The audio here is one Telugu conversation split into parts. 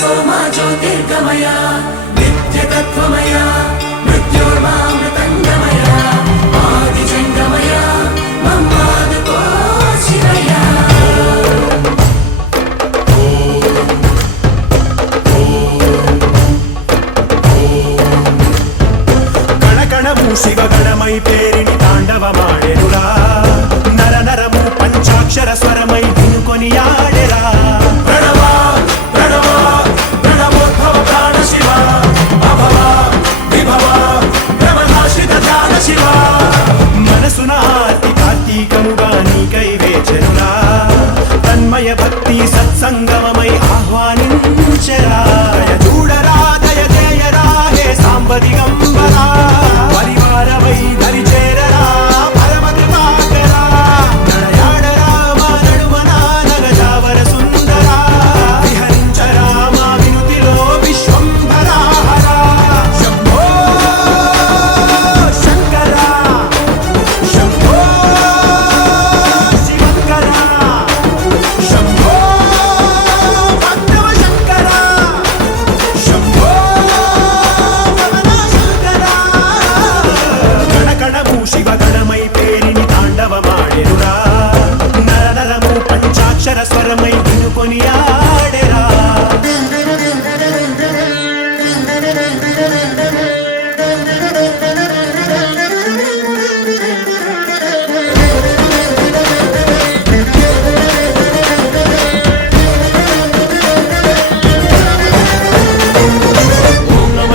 सोमा ज्योतिर्गमय नित्यतत्त्वमय मृत्योर्मामृतङ्गमय आदिजङ्गमय मम्मादुको शिवय कणकणमु शिवगणमय पेरिणि ताण्डवमाडेरुरा नर नरमु पंचाक्षर स्वरमय धिनुकोनियाडेरा तन्मय भक्ति सत्संगममय आह्वानिंचरा చూడరా దయచేయరా హే సాంబ దిగంబరా పరివార వై దరి చేరరా పరమ కృపాకరా నడయాడరా మా నడుమన నగజావర సుందరా విహరించరా మా వినుతిలో విశ్వంభరా హరా శంభో శంకరా శంభో శివంకరా శంభో భక్తవ శంకరా శంభో భవన శంకరా గణగణము శివగణమై పేరిని తాండవమాడెరురా నర నరము పంచాక్షర స్వరమై వినుకొని ఆడెరా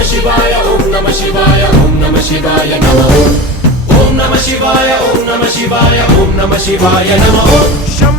शिवाय ओम नमः शिवाय ओम नमः शिवाय नमः ओम नमः शिवाय ओम नमः शिवाय ओम नमः शिवाय नमः